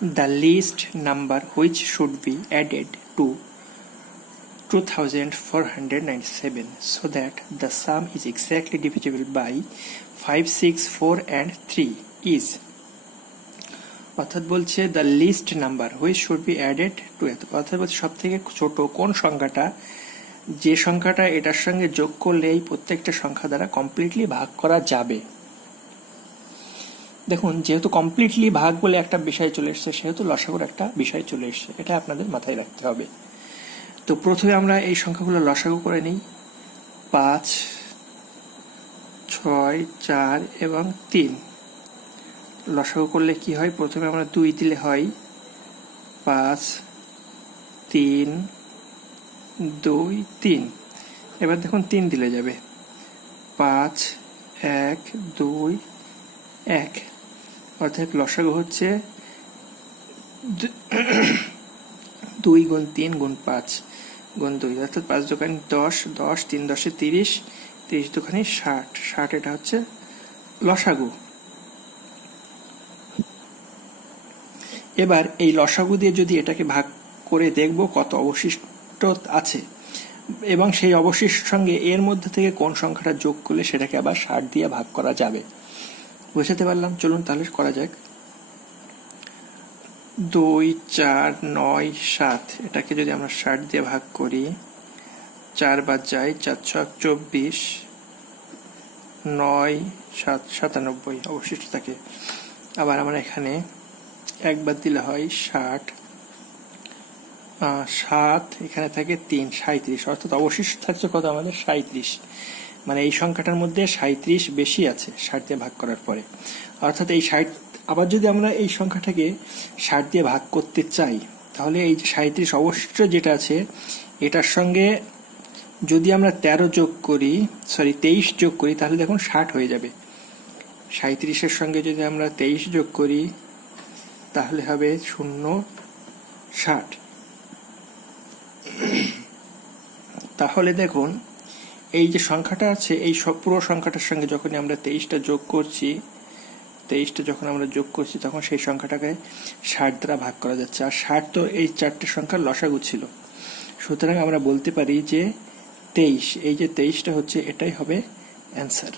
the least number which should be added to 2497 so that the sum is exactly divisible by 5, 6, 4 and 3 is অর্থাৎ বলছে the least number which should be added to it অর্থাৎ বলছে সব থেকে ছোট কোন সংখ্যাটা যে সংখ্যাটা এটার সঙ্গে যোগ করলে এই প্রত্যেকটা সংখ্যা দ্বারা কমপ্লিটলি ভাগ করা যাবে। দেখুন যেহেতু কমপ্লিটলি ভাগ বলে একটা বিষয় চলে এসছে সেহেতু লসাগুর একটা বিষয় চলে এসছে, এটা আপনাদের মাথায় রাখতে হবে। তো প্রথমে আমরা এই সংখ্যাগুলো লসাগু করে নিই। 5, 6, 4 এবং 3 লসাগু করলে কি হয়, প্রথমে আমরা 2 দিলে হয় 5, 3, 2, 3। এবার দেখুন 3 দিলে যাবে 5, 1, 2, 1। অর্থাৎ লসাগু হচ্ছে 2 গুণ 3 গুণ 5 গুণ 2 অর্থাৎ 5 দোকানে 10, 10, 3 10 30, 30 দোকানে 60, 60 এটা হচ্ছে লসাগু। এবার এই লসাগু দিয়ে যদি এটাকে ভাগ করে দেখব কত অবশিষ্ট আছে এবং সেই অবশিষ্ট সঙ্গে এর মধ্যে থেকে কোন সংখ্যাটা যোগ করলে সেটাকে আবার 60 দিয়ে ভাগ করা যাবে। বুঝতে পারলাম, চলুন তাহলে করা যাক। 2, 4, 9, 7 এটাকে যদি আমরা 60 দিয়ে ভাগ করি 4 বাদ যায় 4 6 24, 9 7 97 অবশিষ্ট থাকে। আবার আমরা এখানে একবার দিলে হয় 60, 7 এখানে থাকে 3 37 অর্থাৎ অবশিষ্ট থাকছে কত আমাদের 37। মানে এই সংখ্যাটার মধ্যে 37 বেশি আছে 60 দিয়ে ভাগ করার পরে। অর্থাৎ এই 60 আবার যদি আমরা এই সংখ্যাটাকে 60 দিয়ে ভাগ করতে চাই তাহলে এই যে 37 অবশিষ্ট যেটা আছে এটার সঙ্গে যদি আমরা 23 যোগ করি 23 যোগ করি তাহলে দেখুন 60 হয়ে যাবে। 37-এর সঙ্গে যদি আমরা 23 যোগ করি তাহলে হবে 0, 60। তাহলে দেখুন এই যে সংখ্যাটা আছে এই সব পুরো সংখ্যাটার সঙ্গে যখন আমরা 23টা যোগ করছি 23টা যখন আমরা যোগ করছি তখন সেই সংখ্যাটাকে 60 দ্বারা ভাগ করা যাচ্ছে। আর 60 তো এই চারটে সংখ্যার লসাগু ছিল, সুতরাং আমরা বলতে পারি যে 23 এই যে 23টা হচ্ছে এটাই হবে অ্যান্সার।